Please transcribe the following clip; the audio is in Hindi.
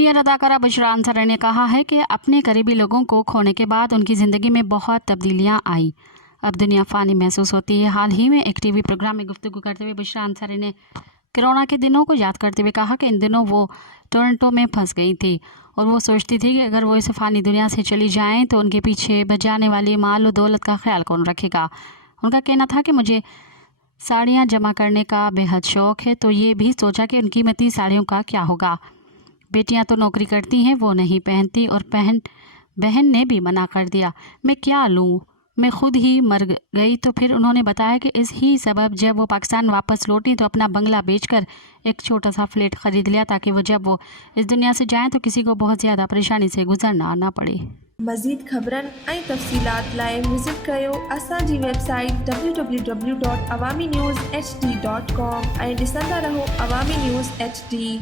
सीनियर अदाकारा बुशरा अंसारी ने कहा है कि अपने करीबी लोगों को खोने के बाद उनकी ज़िंदगी में बहुत तब्दीलियां आई। अब दुनिया फ़ानी महसूस होती है। हाल ही में एक टीवी प्रोग्राम में गुफ्तगू करते हुए बुशरा अंसारी ने कोरोना के दिनों को याद करते हुए कहा कि इन दिनों वो टोरंटो में फंस गई थी और वो सोचती थी कि अगर वो इस फ़ानी दुनिया से चली जाएं तो उनके पीछे बचाने वाली माल और दौलत का ख्याल कौन रखेगा। उनका कहना था कि मुझे साड़ियाँ जमा करने का बेहद शौक़ है, तो ये भी सोचा कि उन कीमती साड़ियों का क्या होगा। बेटियां तो नौकरी करती हैं, वो नहीं पहनती और बहन ने भी मना कर दिया। मैं क्या लूं, मैं खुद ही मर गई। तो फिर उन्होंने बताया कि इस ही सबब जब वो पाकिस्तान वापस लौटी तो अपना बंगला बेचकर एक छोटा सा फ्लैट ख़रीद लिया ताकि वो जब वो इस दुनिया से जाएं तो किसी को बहुत ज़्यादा परेशानी से गुजरना ना पड़े। मज़ीद ख़बरनि ऐं तफ़सीलात लाइ विज़िट कयो असांजी वेबसाइट www.awamiNewsHD.com ऐं ॾिसंदा रहो अवामी न्यूज़ HD।